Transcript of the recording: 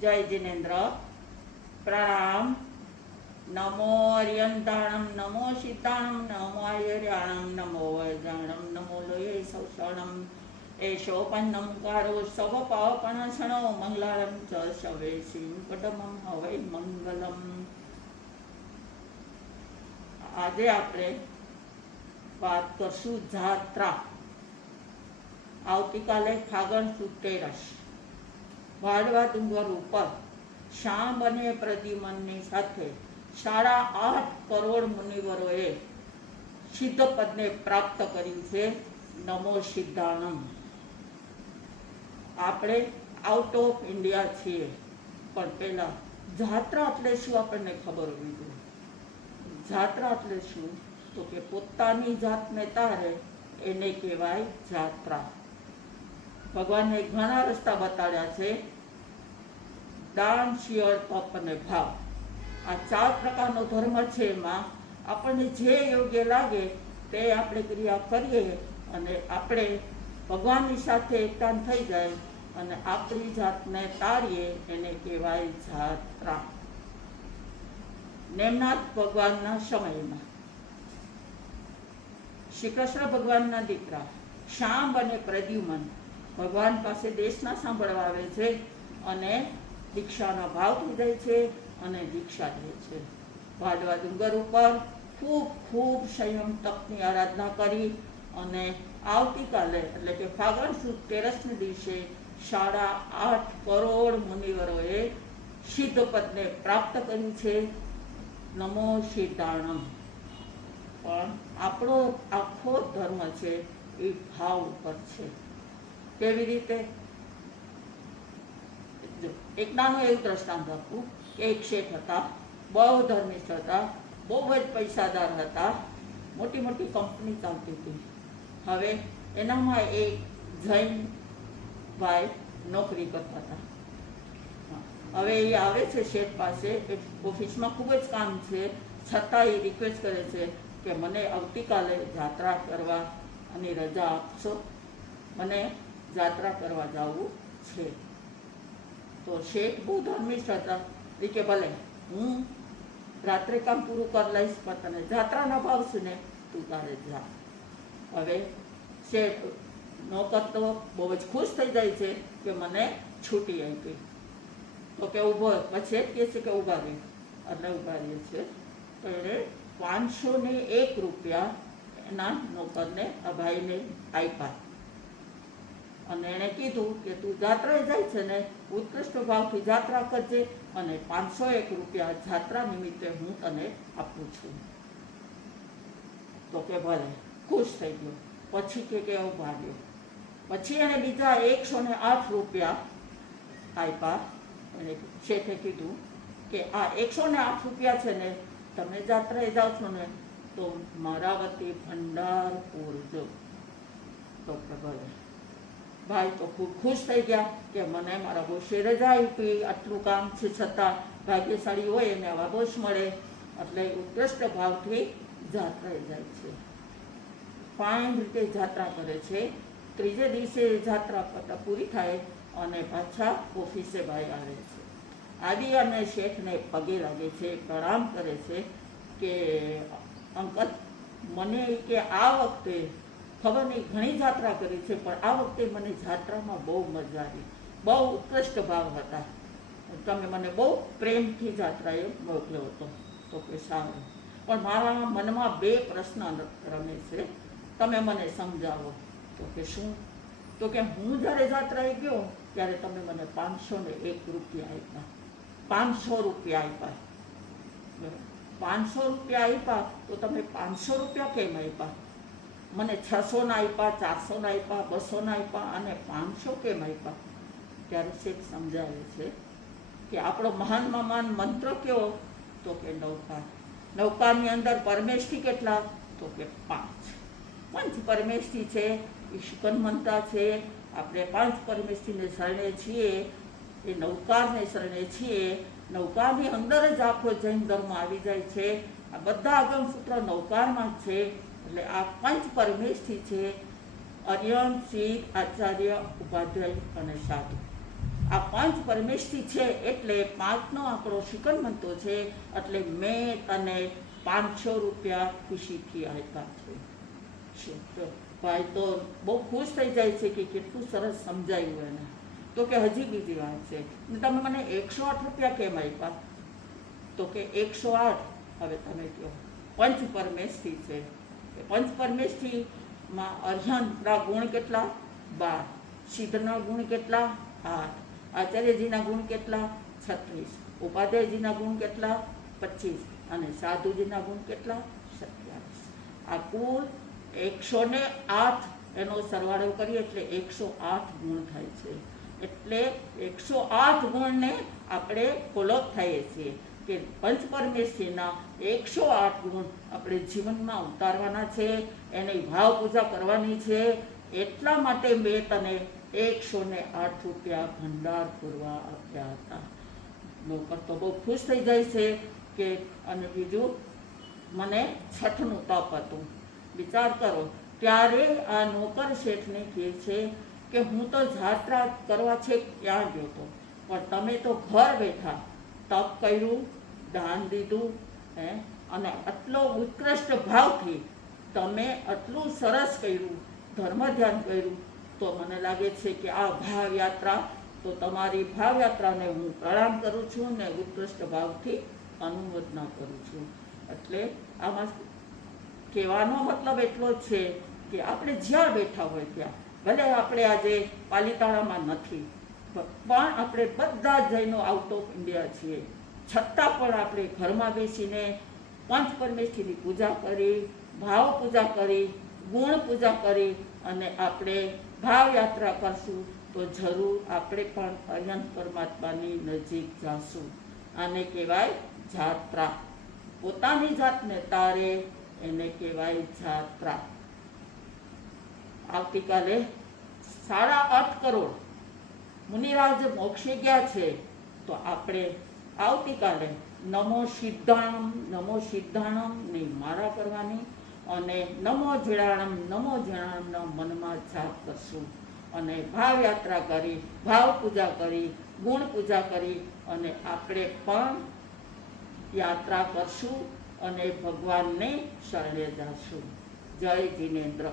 जय जिनेन्द्र। प्रणाम। नमो अर्यन्ताणं नमो सिद्धाणं नमो आयर्याणं नमो वैजाणं नमो लोये सौषणं एषोपन्नं कारो सवपापणसणो मंगलारं च शवेशीं कटमं हवै मंगलम। આજે આપણે વાત કરશું જાત્રા। આવતીકાલે ફાગણ સુદ તેરસ વાળવા ડુંગર ઉપર શાંબ અને પ્રદ્યુમનની સાથે 8.5 કરોડ મુનિવરોએ સિદ્ધ પદને પ્રાપ્ત કર્યું છે। નમો સિદ્ધાણમ। આપણે આઉટ ઓફ ઇન્ડિયા છીએ, પણ પહેલા જાત્રા એટલે શું આપણને ખબર હોવી જોઈએ। જાત્રા એટલે શું? તો કે પોતાની જાતને તારે એને કહેવાય જાત્રા। ભગવાને ઘણા રસ્તા બતાડ્યા છે, દાન, શિયળ, તપ અને ભાવ। આ 4 પ્રકારનો ધર્મ છે। એમાં આપણને જે યોગ્ય લાગે તે આપણે ક્રિયા કરીએ અને આપણે ભગવાનની સાથે એકતાન થઈ જાય અને આપણી જાતને તારીએ એને કહેવાય જાત્રા। નેમનાથ ભગવાનના સમયમાં શ્રી કૃષ્ણ ભગવાનના દીકરા શાંબ અને પ્રદ્યુમન ભગવાન પાસે દેશના સાંભળવા આવે છે અને દીક્ષાના ભાવ થઈ જાય છે અને દીક્ષા લે છે। વાડવા ડુંગર ઉપર ખૂબ સંયમ તપની આરાધના કરી અને આવતીકાલે એટલે કે ફાગણ સુદ તેરસને દિવસે 8.5 કરોડ મુનિવરોએ સિદ્ધ પદને પ્રાપ્ત કર્યું છે। નમો સિદ્ધાણમ। પણ આપણો આખો ધર્મ છે એ ભાવ ઉપર છે। કેવી રીતે? એક નાનું એવું દ્રષ્ટાંત આપું કે એક શેઠ હતા, બહુ ધર્મિષ્ઠ હતા, બહુ જ પૈસાદાર હતા, મોટી મોટી કંપની ચાલતી હતી। હવે એનામાં એક જૈન ભાઈ નોકરી કરતા હતા। હવે એ આવે છે શેઠ પાસે, ઓફિસમાં ખૂબ જ કામ છે, છતાં એ રિક્વેસ્ટ કરે છે કે મને આવતીકાલે જાત્રા કરવા અને રજા આપશો, મને જાત્રા કરવા જવું છે। તો શેઠ બહુ ધર્મિષ્ઠ હતા, એ કે ભલે હું રાત્રે કામ પૂરું કરી લઈશ, પણ તને જાત્રાના ભાવશું ને તું તારે જા। હવે શેઠ નોકર તો બહુ જ ખુશ થઈ જાય છે કે મને છૂટી આપી। તો કે ઊભો, પછી કહે છે કે ઊભા રહે, એટલે ઊભા રહીએ છે। તો એને 501 રૂપિયા એના નોકરને આ ભાઈને આપ્યા અને એણે કીધું કે તું જાત્રાએ જાય છે ને, ઉત્કૃષ્ટ ભાવથી જાત્રા કરજે અને 501 રૂપિયા જાત્રા નિમિત્તે હું તને આપું છું। તો કે ભલે, ખુશ થઈ ગયો। પછી કે ઊભા રહ્યો, પછી એને બીજા 108 રૂપિયા આપ્યા। એને શેઠે કીધું કે આ 108 રૂપિયા છે ને, તમે જાત્રાએ જાઓ છો ને તો મારા વતી ભંડાર પૂરજો। તો ભલે, ભાઈ તો ખૂબ ખુશ થઈ ગયા કે મને મારા બોસે રજા આપી, આટલું કામ છે છતાં ભાગ્યશાળી હોય એને આવા બોસ મળે, એટલે ઉત્કૃષ્ટ ભાવથી જાત્રાએ જાય છે, ફાઇન રીતે જાત્રા કરે છે। ત્રીજે દિવસે જાત્રા પૂરી થાય અને પાછા ઓફિસે ભાઈ આવે છે, આવી અને શેઠને પગે લાગે છે, પ્રણામ કરે છે કે અંકલ, મને કે આ વખતે ખબર નહીં ઘણી જાત્રા કરી છે, પણ આ વખતે મને જાત્રામાં બહુ મજા આવી, બહુ ઉત્કૃષ્ટ ભાવ હતા, તમે મને બહુ પ્રેમથી જાત્રાએ મોકલ્યો હતો। તો કે સારું, પણ મારા મનમાં 2 પ્રશ્ન રમે છે, તમે મને સમજાવો। તો કે શું? તો કે હું જ્યારે જાત્રાએ ગયો ત્યારે તમે મને 501 રૂપિયા આપ્યા, 500 રૂપિયા આપ્યા, 500 રૂપિયા આપ્યા, તો તમે 500 રૂપિયા કેમ આપ્યા? મને 600 ના આપ્યા, 400 ના આપ્યા, 200 ના આપ્યા અને 500 કેમ આપ્યા? ત્યારે શેઠ સમજાવે છે કે આપણો મહાનમાં મહાન મંત્ર કયો? તો કે નૌકા। નૌકાની અંદર પરમેષ્ઠી કેટલા? તો કે 5 પરમેષ્ઠી છે, એ શુકન મંત્ર છે। આપણે 5 પરમેષ્ઠીને શરણે છીએ, એ નૌકારને શરણે છીએ। નૌકાની અંદર જ આખો જૈન ધર્મ આવી જાય છે। આ બધા આગમસૂત્ર નૌકારમાં જ છે, એટલે આ 5 પરમેષ્ઠી છે, અર્યન, શીખ, આચાર્ય, ઉપાધ્યાય અને સાધુ। આ પાંચ પરમેષ્ઠી છે એટલે 5નો આંકડો શ્રીકંઠ છે, એટલે મેં તને 500 રૂપિયા ખુશીથી આપ્યા છે. તો ભાઈ તો બહુ ખુશ થઈ જાય છે કે કેટલું સરસ સમજાયું એને. તો કે હજી બીજી વાત છે, તમે મને 108 રૂપિયા કેમ આપ્યા? તો કે 108, હવે તમે કહો, પંચ પરમેષ્ઠી છે. પંચ પરમેષ્ઠીમાં અર્હનના ગુણ કેટલા? 12. સિદ્ધના ગુણ કેટલા? 8. આચાર્યજીના ગુણ કેટલા? 36. ઉપાધ્યાયજીના ગુણ કેટલા? 25. અને સાધુજીના ગુણ કેટલા? 27. આ કુલ 108, એનો સરવાળો કરીએ એટલે 108 ગુણ થાય છે. એટલે 108 ગુણને આપણે ફોલો થઈએ છીએ કે પંચ પરમેષ્ઠીના 108 ગુણ આપણે જીવનમાં ઉતારવાના છે, એની ભાવ પૂજા કરવાની છે. એટલા માટે મેં તને 108 રૂપિયા ભંડાર પૂરવા આપ્યા હતા. નોકર તો બહુ ખુશ થઈ જાય છે કે, અને બીજું મને છઠનું તપ હતું. વિચાર કરો, ત્યારે આ નોકર શેઠને કહે છે કે હું તો જાત્રા કરવા છે ક્યાં ગયો હતો, પણ તમે તો ઘર બેઠા તપ કર્યું, દાન દીધું, અને આટલો ઉત્કૃષ્ટ ભાવથી તમે આટલું સરસ કર્યું, ધર્મ ધ્યાન કર્યું. તો મને લાગે છે કે આ ભાવયાત્રા, તો તમારી ભાવયાત્રાને હું પ્રણામ કરું છું ને ઉત્કૃષ્ટ ભાવથી અનુમોદના કરું છું. એટલે આમાં કહેવાનો મતલબ એટલો જ છે કે આપણે જ્યાં બેઠા હોય ત્યાં, ભલે આપણે આજે પાલિતાણામાં નથી, પણ આપણે બધા જૈનો આઉટ ઓફ ઇન્ડિયા છીએ, છતાં પણ આપણે ઘરમાં બેસીને પંચ પરમેષ્ઠીની પૂજા કરી, ભાવ પૂજા કરી, ગુણ પૂજા કરી અને આપણે ભાવયાત્રા કરશું તો જરૂર આપણે પણ અનંત પરમાત્માની નજીક જાશું. આને કહેવાય જાત્રા. પોતાની જાતને તારે, એને કહેવાય જાત્રા. આવતીકાલે 8.5 કરોડ મુનિરાજ મોક્ષે ગયા છે, તો આપણે આવતીકાલે નમો સિદ્ધાણમ ની માળા કરવાની અને નમો જીણાણમના મનમાં જાપ કરશું અને ભાવયાત્રા કરી, ભાવ પૂજા કરી, ગુણ પૂજા કરી અને આપણે પણ યાત્રા કરશું અને ભગવાનને શરણે જાશું. જય જિનેન્દ્ર.